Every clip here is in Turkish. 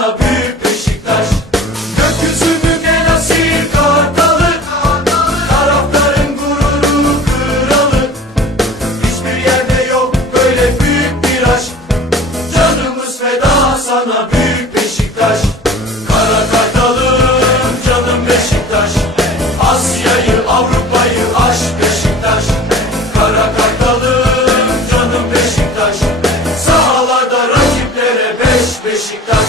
Büyük Beşiktaş. Gökyüzünü en asil kartalı. Taraftarın gururu kralı. Hiçbir yerde yok böyle büyük bir aşk. Canımız feda sana büyük Beşiktaş. Kara kartalım canım Beşiktaş. Asya'yı Avrupa'yı aş Beşiktaş. Kara kartalım canım Beşiktaş. Sahalarda rakiplere beş Beşiktaş.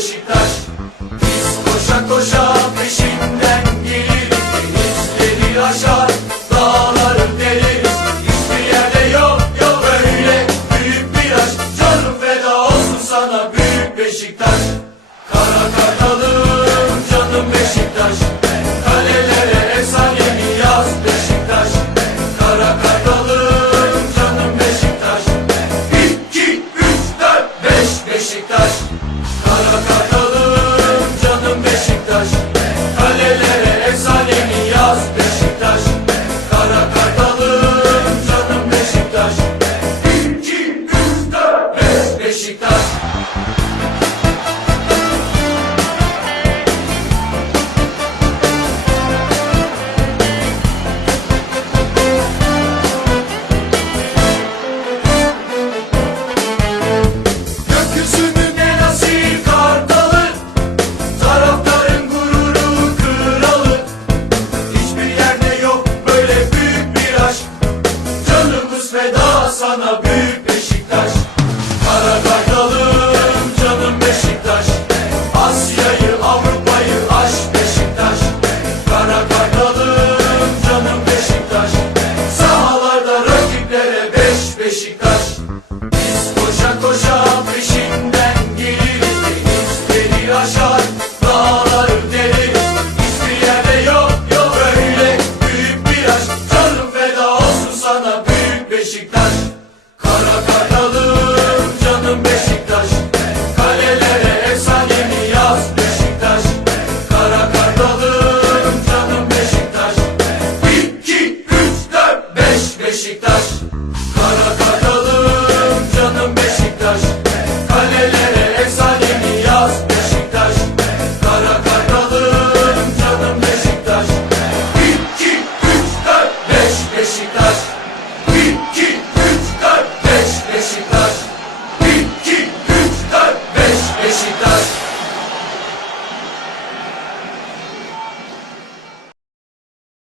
Beşiktaş. Biz koşa koşa peşinden gelir Denizleri aşar dağları delir Hiçbir yerde yok yok öyle büyük bir aşk. Canım feda olsun sana büyük Beşiktaş. Kara kartalım canım Beşiktaş. Beşiktaş Beşiktaş. Kara karalım canım Beşiktaş. Kalelere efsanemi yaz Beşiktaş. Kara karalım canım Beşiktaş. 2, 3, 4, 5 Beşiktaş.